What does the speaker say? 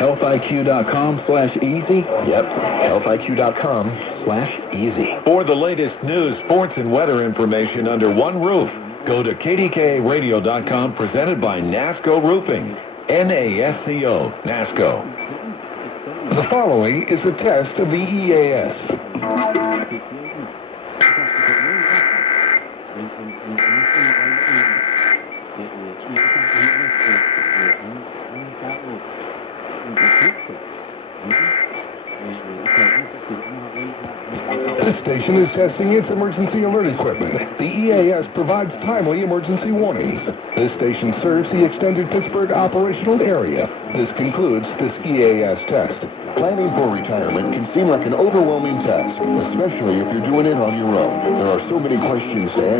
healthiq.com/easy. Yep, healthiq.com/easy. For the latest news, sports, and weather information under one roof, go to KDKARadio.com, presented by Nasco Roofing. NASCO, Nasco. The following is a test of the EAS. This station is testing its emergency alert equipment. The EAS provides timely emergency warnings. This station serves the extended Pittsburgh operational area. This concludes this EAS test. Planning for retirement can seem like an overwhelming task, especially if you're doing it on your own. There are so many questions to answer.